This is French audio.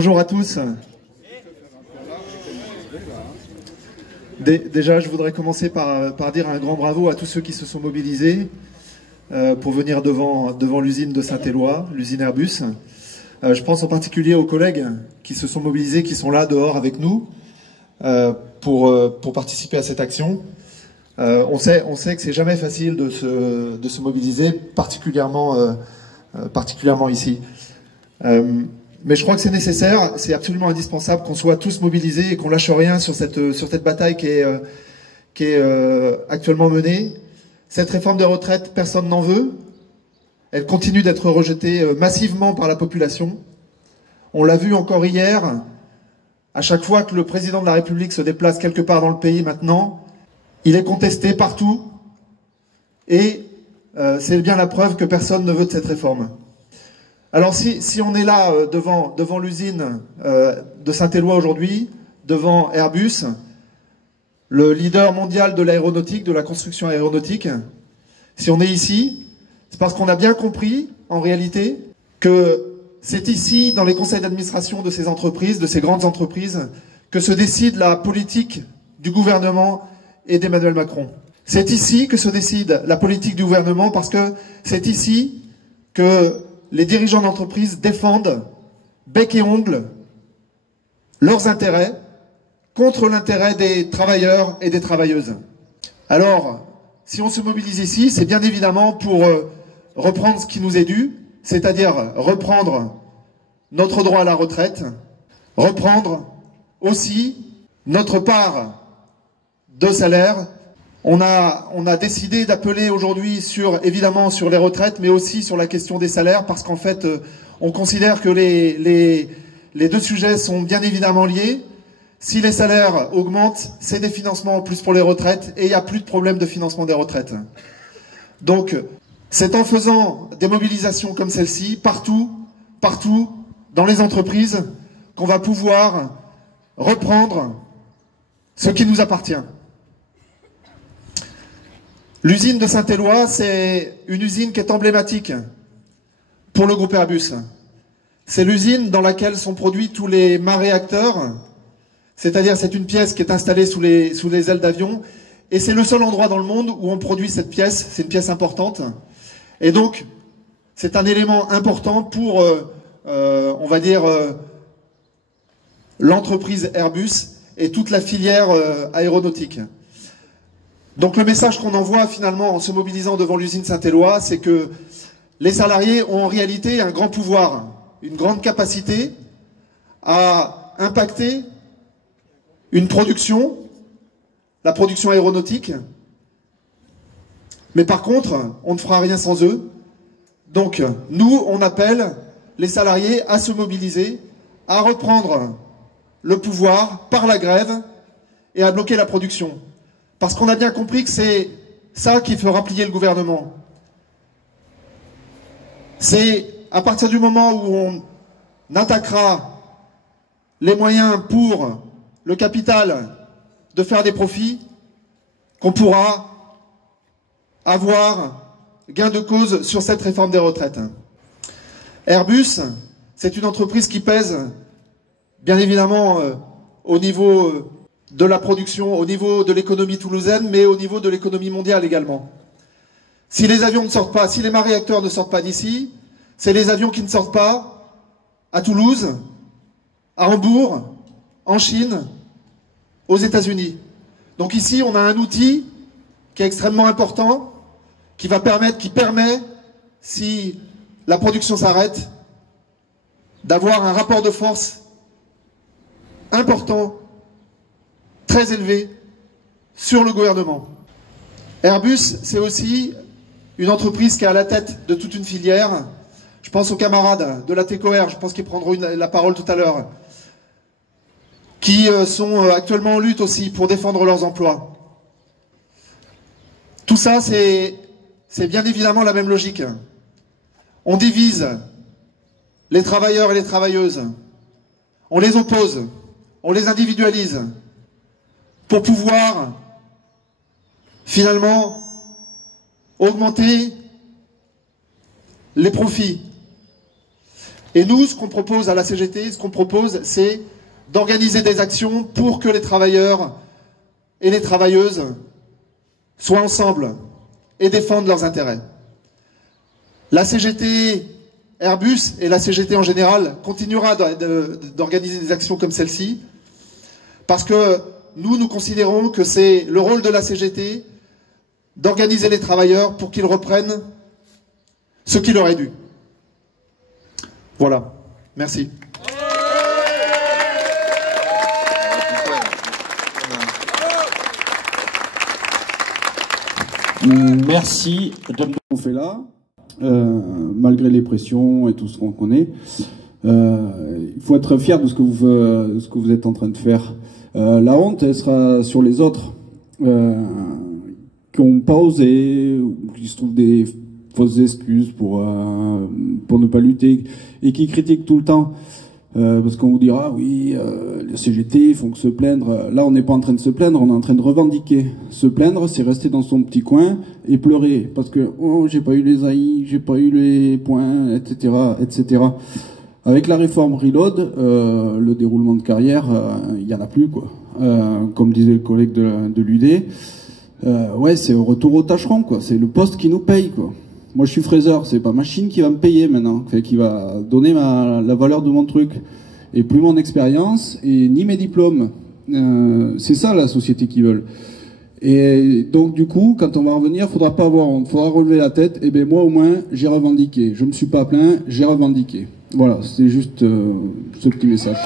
Bonjour à tous. Déjà, je voudrais commencer par dire un grand bravo à tous ceux qui se sont mobilisés pour venir devant l'usine de Saint-Éloi, l'usine Airbus. Je pense en particulier aux collègues qui se sont mobilisés, qui sont là dehors avec nous pour participer à cette action. On sait que c'est jamais facile de se mobiliser, particulièrement ici. Mais je crois que c'est nécessaire, c'est absolument indispensable qu'on soit tous mobilisés et qu'on lâche rien sur cette bataille qui est actuellement menée. Cette réforme des retraites, personne n'en veut. Elle continue d'être rejetée massivement par la population. On l'a vu encore hier, à chaque fois que le président de la République se déplace quelque part dans le pays maintenant, il est contesté partout et c'est bien la preuve que personne ne veut de cette réforme. Alors si on est là devant l'usine de Saint-Éloi aujourd'hui, devant Airbus, le leader mondial de l'aéronautique, de la construction aéronautique, si on est ici, c'est parce qu'on a bien compris, en réalité, que c'est ici, dans les conseils d'administration de ces entreprises, de ces grandes entreprises, que se décide la politique du gouvernement et d'Emmanuel Macron. C'est ici que se décide la politique du gouvernement parce que c'est ici que les dirigeants d'entreprise défendent bec et ongle leurs intérêts contre l'intérêt des travailleurs et des travailleuses. Alors, si on se mobilise ici, c'est bien évidemment pour reprendre ce qui nous est dû, c'est-à-dire reprendre notre droit à la retraite, reprendre aussi notre part de salaire. On a décidé d'appeler aujourd'hui évidemment sur les retraites, mais aussi sur la question des salaires, parce qu'en fait, on considère que les deux sujets sont bien évidemment liés. Si les salaires augmentent, c'est des financements en plus pour les retraites, et il n'y a plus de problème de financement des retraites. Donc, c'est en faisant des mobilisations comme celle-ci, partout, dans les entreprises, qu'on va pouvoir reprendre ce qui nous appartient. L'usine de Saint-Éloi, c'est une usine qui est emblématique pour le groupe Airbus. C'est l'usine dans laquelle sont produits tous les mâts réacteurs, c'est-à-dire c'est une pièce qui est installée sous les ailes d'avion, et c'est le seul endroit dans le monde où on produit cette pièce, c'est une pièce importante. Et donc, c'est un élément important pour, on va dire, l'entreprise Airbus et toute la filière aéronautique. Donc le message qu'on envoie finalement en se mobilisant devant l'usine Saint-Éloi, c'est que les salariés ont en réalité un grand pouvoir, une grande capacité à impacter une production, la production aéronautique, mais par contre, on ne fera rien sans eux. Donc nous, on appelle les salariés à se mobiliser, à reprendre le pouvoir par la grève et à bloquer la production. Parce qu'on a bien compris que c'est ça qui fera plier le gouvernement. C'est à partir du moment où on attaquera les moyens pour le capital de faire des profits qu'on pourra avoir gain de cause sur cette réforme des retraites. Airbus, c'est une entreprise qui pèse, bien évidemment, au niveau de la production, au niveau de l'économie toulousaine, mais au niveau de l'économie mondiale également. Si les avions ne sortent pas, si les mâts réacteurs ne sortent pas d'ici, c'est les avions qui ne sortent pas à Toulouse, à Hambourg, en Chine, aux États-Unis. Donc ici, on a un outil qui est extrêmement important, qui permet, si la production s'arrête, d'avoir un rapport de force important, très élevé, sur le gouvernement. Airbus, c'est aussi une entreprise qui est à la tête de toute une filière. Je pense aux camarades de la TECOR, je pense qu'ils prendront la parole tout à l'heure, qui sont actuellement en lutte aussi pour défendre leurs emplois. Tout ça, c'est bien évidemment la même logique. On divise les travailleurs et les travailleuses. On les oppose, on les individualise pour pouvoir finalement augmenter les profits. Et nous, ce qu'on propose à la CGT, ce qu'on propose, c'est d'organiser des actions pour que les travailleurs et les travailleuses soient ensemble et défendent leurs intérêts. La CGT Airbus et la CGT en général continuera d'organiser des actions comme celle-ci parce que nous considérons que c'est le rôle de la CGT d'organiser les travailleurs pour qu'ils reprennent ce qui leur est dû. Voilà. Merci. Merci. On fait là, malgré les pressions et tout ce qu'on connaît, il faut être fier de ce que vous êtes en train de faire. La honte, elle sera sur les autres qui n'ont pas osé, ou qui se trouvent des fausses excuses pour ne pas lutter et qui critiquent tout le temps. Parce qu'on vous dira, oui, les CGT font que se plaindre. Là, on n'est pas en train de se plaindre, on est en train de revendiquer. Se plaindre, c'est rester dans son petit coin et pleurer. Parce que, oh, j'ai pas eu les AI, j'ai pas eu les points, etc., etc. Avec la réforme Reload, le déroulement de carrière, il y en a plus, quoi. Comme disait le collègue de l'UD, ouais, c'est au retour au tâcheron, quoi. C'est le poste qui nous paye, quoi. Moi, je suis fraiseur, c'est pas machine qui va me payer maintenant, qui va donner la valeur de mon truc, et plus mon expérience, et ni mes diplômes. C'est ça la société qu'ils veulent. Et donc, du coup, quand on va revenir, faudra pas avoir honte, faudra relever la tête. Et ben moi, au moins, j'ai revendiqué. Je me suis pas plaint, j'ai revendiqué. Voilà, c'est juste ce petit message.